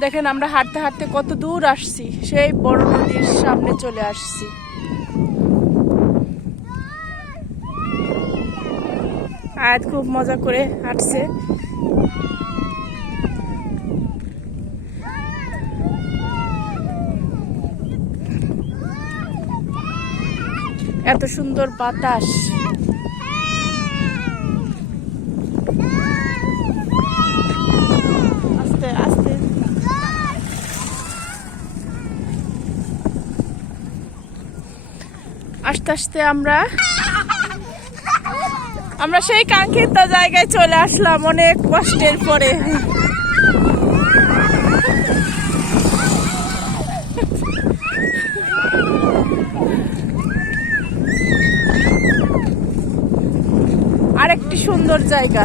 দেখেন আমরা হাঁটতে হাঁটতে কত দূর আসছি, সেই বড় নদীর সামনে চলে আসছি। আয়াত খুব মজা করে হাঁটছে। এত সুন্দর বাতাস। আস্তে আস্তে আস্তে আস্তে আমরা সেই কাঙ্ক্ষিত জায়গায় চলে আসলাম অনেক কষ্টের পরে। আরেকটি সুন্দর জায়গা।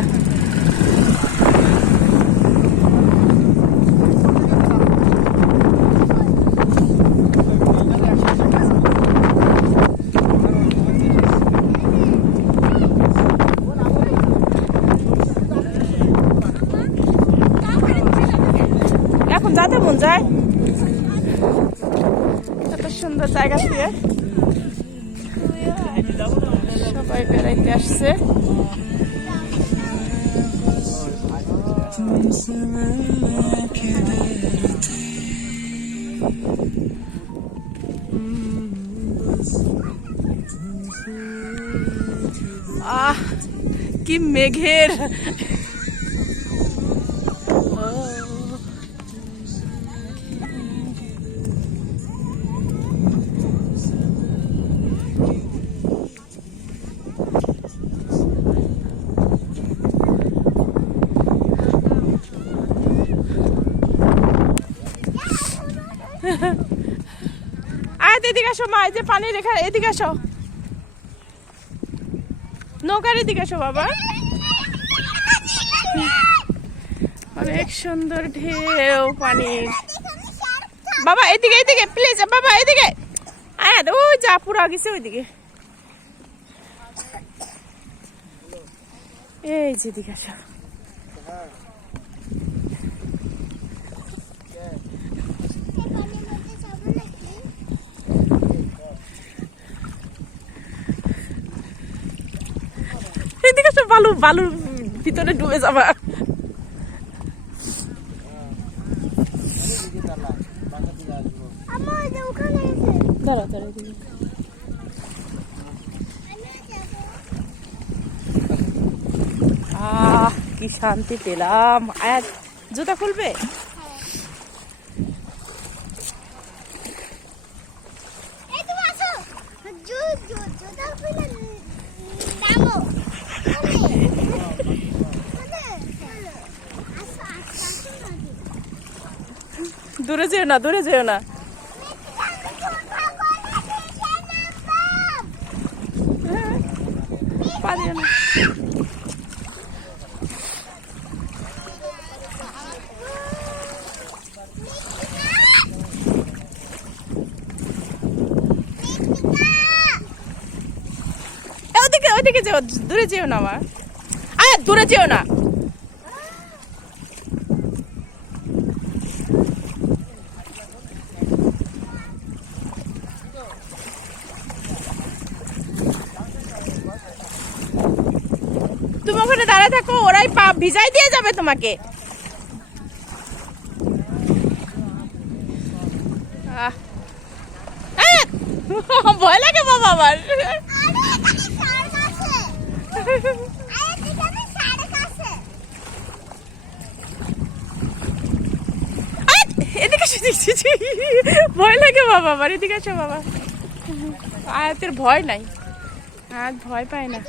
এখন যাতে মন যায় এত সুন্দর জায়গা থেকে সবাই বেড়াইতে আসছে। আহ কি মেঘের আয় এদিকে আসো মা, এই যে পানি রেখা, এদিকে আসো, নৌকার এদিকে আসো বাবা। অনেক সুন্দর ঢেউ পানির। বাবা এদিকে এদিকে প্লিজ, বাবা এদিকে। আয় ওই যা পুরো গেছে ওইদিকে। এই যে এদিকে আসো। এদিকে আসো, বালুর ভিতরে ডুবে যাবা। কি শান্তি পেলাম। আয়াত জুতা খুলবে? দূরে যেও না, দূরে যেও না। ওইদিকে যেও, দূরে যেও না আমার। আয় দূরে যেও না। তুমি ওখানে দাঁড়ায় থাকো, ওরাই পা ভিজাই দিয়ে যাবে তোমাকে। ভয় লাগে বাবা আমার। এদিকে ভয় লাগে বাবা আমার। এদিকে আসো বাবা। আয়াতের ভয় নাই, আয়াত ভয় পায় না।